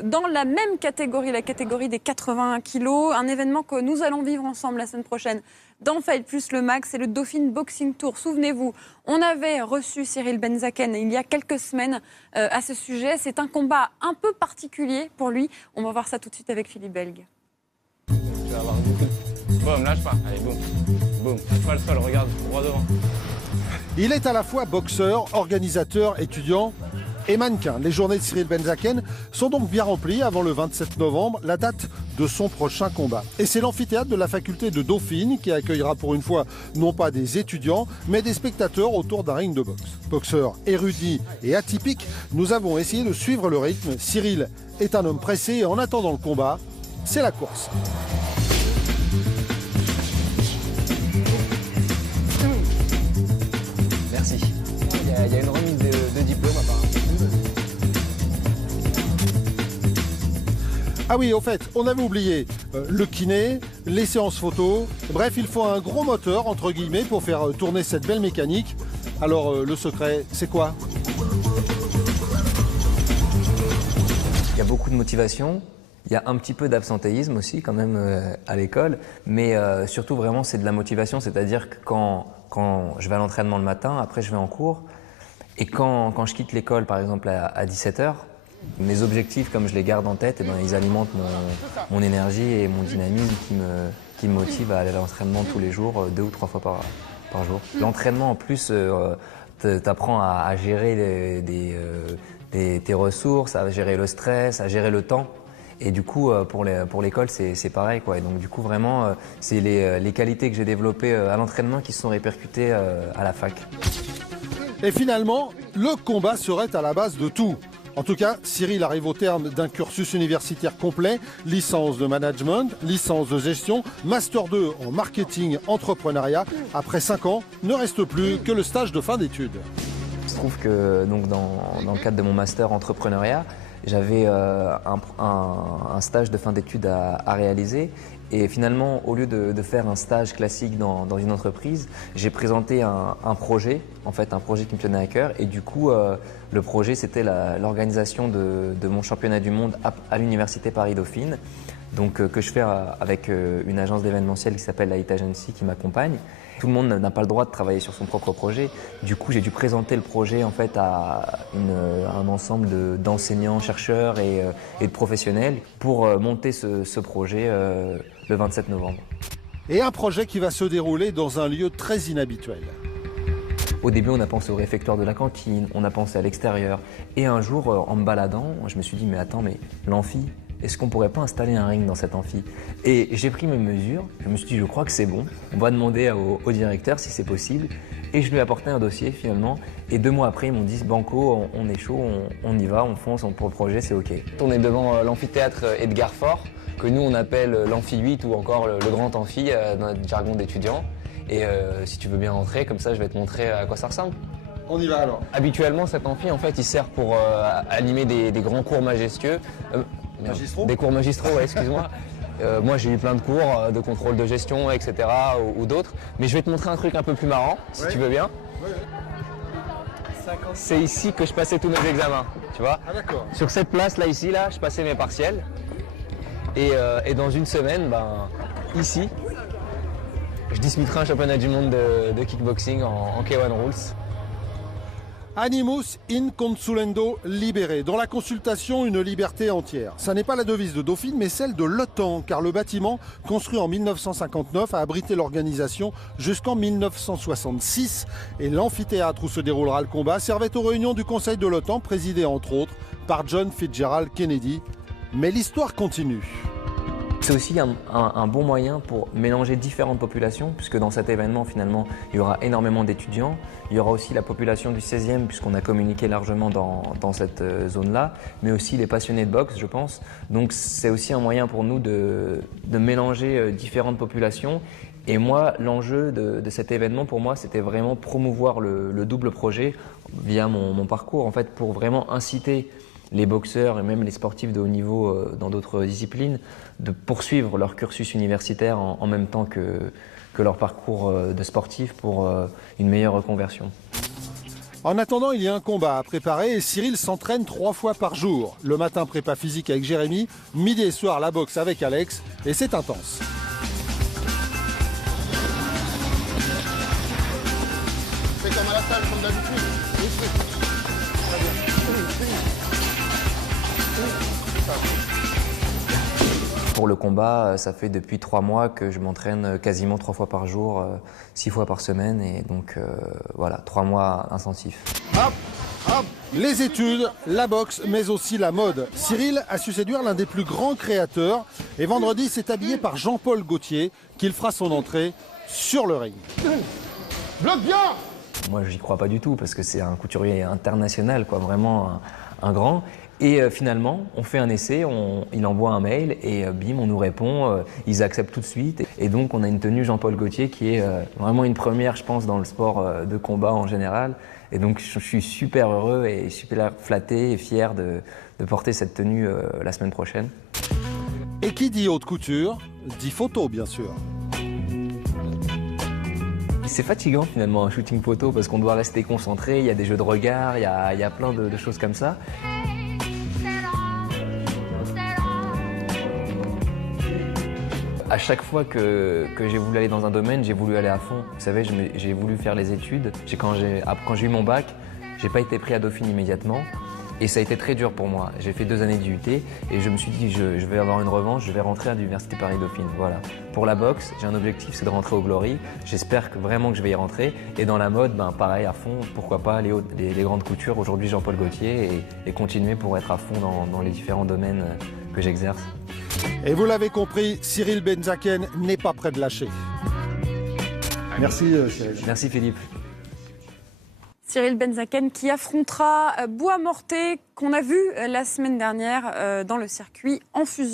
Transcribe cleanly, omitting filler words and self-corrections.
Dans la même catégorie, la catégorie des 81 kilos, un événement que nous allons vivre ensemble la semaine prochaine dans Fight Plus le Max, c'est le Dauphine Boxing Tour. Souvenez-vous, on avait reçu Cyril Benzaken il y a quelques semaines à ce sujet. C'est un combat un peu particulier pour lui. On va voir ça tout de suite avec Philippe Belgue. Tu vas avoir boum, lâche pas. Allez, boum. Boum. Lâche pas le sol, regarde, droit devant. Il est à la fois boxeur, organisateur, étudiant et mannequin. Les journées de Cyril Benzaken sont donc bien remplies avant le 27 novembre, la date de son prochain combat. Et c'est l'amphithéâtre de la faculté de Dauphine qui accueillera pour une fois non pas des étudiants, mais des spectateurs autour d'un ring de boxe. Boxeur érudit et atypique, nous avons essayé de suivre le rythme. Cyril est un homme pressé et en attendant le combat, c'est la course. Merci. Il y a une remise de diplôme apparemment. Ah oui, au fait, on avait oublié le kiné, les séances photo. Bref, il faut un gros moteur, entre guillemets, pour faire tourner cette belle mécanique. Alors, le secret, c'est quoi? Il y a beaucoup de motivation. Il y a un petit peu d'absentéisme aussi quand même à l'école. Mais surtout, vraiment, c'est de la motivation. C'est-à-dire que quand je vais à l'entraînement le matin, après je vais en cours. Et quand je quitte l'école, par exemple, à 17 h, mes objectifs, comme je les garde en tête, eh ben, ils alimentent mon énergie et mon dynamisme qui me motive à aller à l'entraînement tous les jours, 2 ou 3 fois par jour. L'entraînement, en plus, t'apprends à gérer tes ressources, à gérer le stress, à gérer le temps. Et du coup, pour l'école, c'est pareil, quoi. Et donc, du coup, vraiment, c'est les qualités que j'ai développées à l'entraînement qui se sont répercutées à la fac. Et finalement, le combat serait à la base de tout. En tout cas, Cyril arrive au terme d'un cursus universitaire complet, licence de management, licence de gestion, master 2 en marketing entrepreneuriat. Après 5 ans, ne reste plus que le stage de fin d'études. Il se trouve que donc, dans le cadre de mon master entrepreneuriat, j'avais un stage de fin d'études à réaliser. Et finalement, au lieu de faire un stage classique dans une entreprise, j'ai présenté un projet, en fait un projet qui me tenait à cœur. Et du coup, le projet, c'était l'organisation de mon championnat du monde à l'université Paris-Dauphine, donc que je fais avec une agence d'événementiel qui s'appelle la Hit Agency qui m'accompagne. Tout le monde n'a pas le droit de travailler sur son propre projet. Du coup, j'ai dû présenter le projet en fait à un ensemble d'enseignants, chercheurs et de professionnels pour monter ce projet le 27 novembre. Et un projet qui va se dérouler dans un lieu très inhabituel. Au début, on a pensé au réfectoire de la cantine, on a pensé à l'extérieur. Et un jour, en me baladant, je me suis dit, mais attends, mais l'amphi, est-ce qu'on pourrait pas installer un ring dans cet amphi? Et j'ai pris mes mesures, je me suis dit, je crois que c'est bon. On va demander au directeur si c'est possible. Et je lui ai apporté un dossier finalement. Et 2 mois après, ils m'ont dit, Banco, on est chaud, on y va, on fonce pour le projet, c'est OK. On est devant l'amphithéâtre Edgar Faure, que nous on appelle l'amphi 8 ou encore le grand amphi dans notre jargon d'étudiants. Et si tu veux bien rentrer, comme ça je vais te montrer à quoi ça ressemble. On y va alors. Habituellement, cet amphi, en fait, il sert pour animer des grands cours majestueux. Magistraux? Des cours magistraux, ouais, excuse-moi. Moi, j'ai eu plein de cours de contrôle de gestion, etc. ou d'autres. Mais je vais te montrer un truc un peu plus marrant, si tu veux bien. Oui. C'est ici que je passais tous mes examens, tu vois. Ah d'accord. Sur cette place-là, ici, là, je passais mes partiels. Et dans une semaine, ici, je disputerai un championnat du monde de kickboxing en K1 Rules. Animus in consulendo libere. Dans la consultation, une liberté entière. Ça n'est pas la devise de Dauphine, mais celle de l'OTAN, car le bâtiment, construit en 1959, a abrité l'organisation jusqu'en 1966. Et l'amphithéâtre où se déroulera le combat servait aux réunions du Conseil de l'OTAN, présidé entre autres par John Fitzgerald Kennedy. Mais l'histoire continue. C'est aussi un bon moyen pour mélanger différentes populations, puisque dans cet événement, finalement, il y aura énormément d'étudiants. Il y aura aussi la population du 16e, puisqu'on a communiqué largement dans cette zone-là, mais aussi les passionnés de boxe, je pense. Donc c'est aussi un moyen pour nous de mélanger différentes populations. Et moi, l'enjeu de cet événement, pour moi, c'était vraiment promouvoir le double projet via mon parcours, en fait, pour vraiment inciter les boxeurs et même les sportifs de haut niveau dans d'autres disciplines de poursuivre leur cursus universitaire en même temps que leur parcours de sportif pour une meilleure reconversion. En attendant, il y a un combat à préparer et Cyril s'entraîne 3 fois par jour. Le matin, prépa physique avec Jérémy, midi et soir, la boxe avec Alex, et c'est intense. C'est comme à la salle, comme d'habitude. Pour le combat, ça fait depuis 3 mois que je m'entraîne quasiment 3 fois par jour, 6 fois par semaine. Et donc voilà, 3 mois intensifs. Hop, hop. Les études, la boxe, mais aussi la mode. Cyril a su séduire l'un des plus grands créateurs. Et vendredi, c'est habillé par Jean-Paul Gaultier qu'il fera son entrée sur le ring. Bloque bien! Moi, j'y crois pas du tout parce que c'est un couturier international, quoi, vraiment un grand. Et finalement, on fait un essai, il envoie un mail et bim, on nous répond, ils acceptent tout de suite. Et donc, on a une tenue Jean-Paul Gaultier qui est vraiment une première, je pense, dans le sport de combat en général. Et donc, je suis super heureux et super flatté et fier de porter cette tenue la semaine prochaine. Et qui dit haute couture, dit photo, bien sûr. C'est fatigant finalement un shooting photo parce qu'on doit rester concentré, il y a des jeux de regard, il y a plein de choses comme ça. À chaque fois que j'ai voulu aller dans un domaine, j'ai voulu aller à fond. Vous savez, j'ai voulu faire les études. Quand j'ai eu mon bac, j'ai pas été pris à Dauphine immédiatement. Et ça a été très dur pour moi. J'ai fait 2 années d'IUT et je me suis dit je vais avoir une revanche, je vais rentrer à l'Université Paris-Dauphine. Voilà. Pour la boxe, j'ai un objectif, c'est de rentrer au Glory. J'espère vraiment que je vais y rentrer. Et dans la mode, pareil, à fond, pourquoi pas les grandes coutures. Aujourd'hui, Jean-Paul Gaultier et continuer pour être à fond dans les différents domaines que j'exerce. Et vous l'avez compris, Cyril Benzaken n'est pas prêt de lâcher. Merci Cyril. Merci Philippe. Cyril Benzaken qui affrontera Bois Mortet qu'on a vu la semaine dernière dans le circuit en fusion.